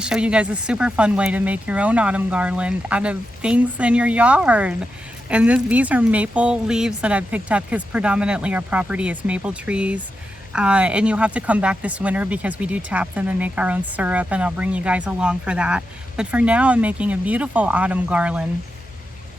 to show you guys a super fun way to make your own autumn garland out of things in your yard. And these are maple leaves that I've picked up because predominantly our property is maple trees. And you'll have to come back this winter because we do tap them and make our own syrup, and I'll bring you guys along for that. But for now, I'm making a beautiful autumn garland.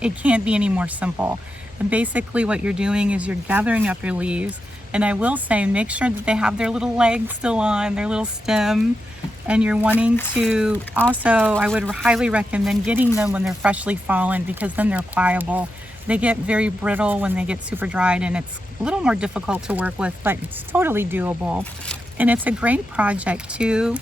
It can't be any more simple. And basically what you're doing is you're gathering up your leaves, and I will say make sure that they have their little legs still on, their little stem. And you're wanting to also, I would highly recommend getting them when they're freshly fallen, because then they're pliable. They get very brittle when they get super dried, and it's a little more difficult to work with, but it's totally doable. And it's a great project too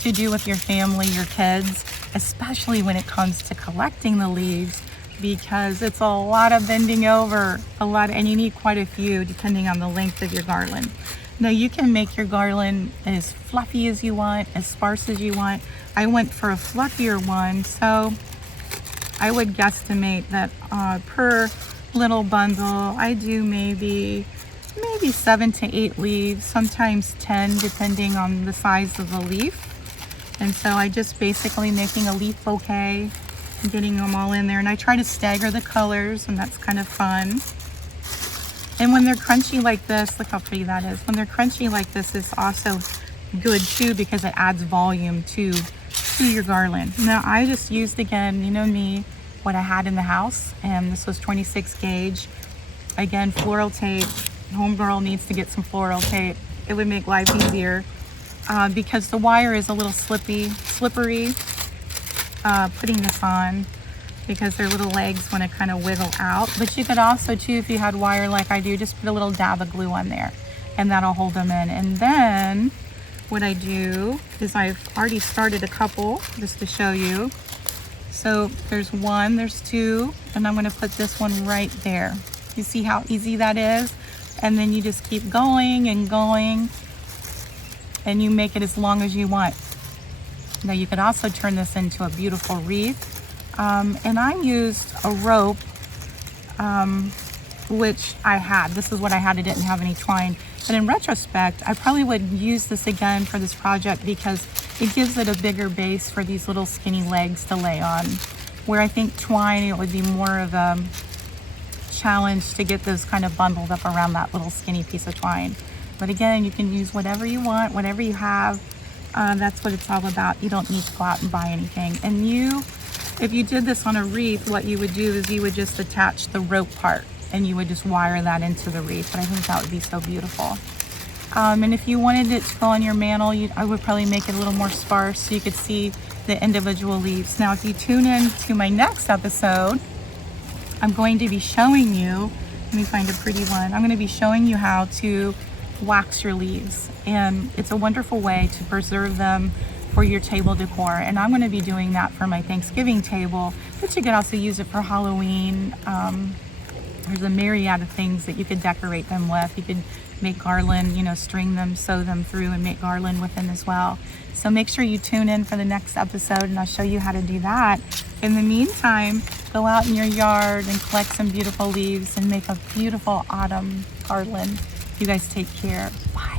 to do with your family, your kids, especially when it comes to collecting the leaves, because it's a lot of bending over, and you need quite a few depending on the length of your garland. Now you can make your garland as fluffy as you want, as sparse as you want. I went for a fluffier one, so I would guesstimate that per little bundle, I do maybe 7 to 8 leaves, sometimes 10, depending on the size of the leaf. And so I just basically making a leaf bouquet and getting them all in there. And I try to stagger the colors, and that's kind of fun. And when they're crunchy like this, look how pretty that is. When they're crunchy like this, it's also good too because it adds volume to your garland. Now I just used, again, you know me, what I had in the house, and this was 26 gauge. Again, floral tape. Homegirl needs to get some floral tape. It would make life easier because the wire is a little slippery putting this on, because their little legs want to kind of wiggle out. But you could also too, if you had wire like I do, just put a little dab of glue on there and that'll hold them in. And then what I do is I've already started a couple just to show you. So there's one, there's two, and I'm going to put this one right there. You see how easy that is? And then you just keep going and going, and you make it as long as you want. Now you could also turn this into a beautiful wreath. And I used a rope, which I had. This is what I had. I didn't have any twine. But in retrospect, I probably would use this again for this project because it gives it a bigger base for these little skinny legs to lay on. Where I think twine, it would be more of a challenge to get those kind of bundled up around that little skinny piece of twine. But again, you can use whatever you want, whatever you have. That's what it's all about. You don't need to go out and buy anything. And if you did this on a wreath, what you would do is you would just attach the rope part and you would just wire that into the wreath. But I think that would be so beautiful. And if you wanted it to go on your mantle, I would probably make it a little more sparse so you could see the individual leaves. Now, if you tune in to my next episode, I'm going to be showing you, let me find a pretty one. I'm going to be showing you how to wax your leaves. And it's a wonderful way to preserve them for your table decor. And I'm going to be doing that for my Thanksgiving table, but you could also use it for Halloween. There's a myriad of things that you could decorate them with. You could make garland, string them, sew them through and make garland with them as well. So make sure you tune in for the next episode and I'll show you how to do that. In the meantime, go out in your yard and collect some beautiful leaves and make a beautiful autumn garland. You guys take care. Bye.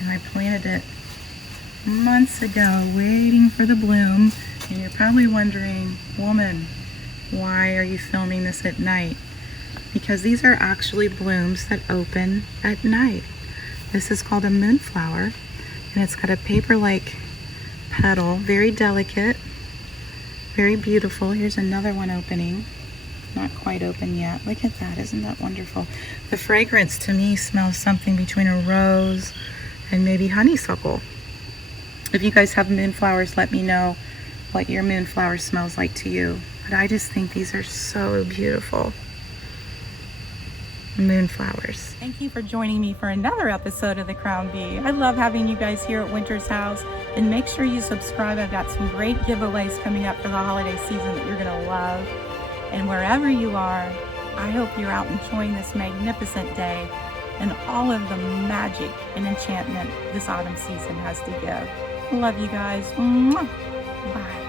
And I planted it months ago, waiting for the bloom. And you're probably wondering, woman, why are you filming this at night? Because these are actually blooms that open at night. This is called a moonflower, and it's got a paper-like petal, very delicate, very beautiful. Here's another one opening. Not quite open yet. Look at that, isn't that wonderful? The fragrance to me smells something between a rose and maybe honeysuckle. If you guys have moonflowers, let me know what your moonflower smells like to you. But I just think these are so beautiful. Moonflowers. Thank you for joining me for another episode of The Crown Bee. I love having you guys here at Winter's house, and make sure you subscribe. I've got some great giveaways coming up for the holiday season that you're gonna love. And wherever you are, I hope you're out enjoying this magnificent day and all of the magic and enchantment this autumn season has to give. Love you guys. Mwah. Bye.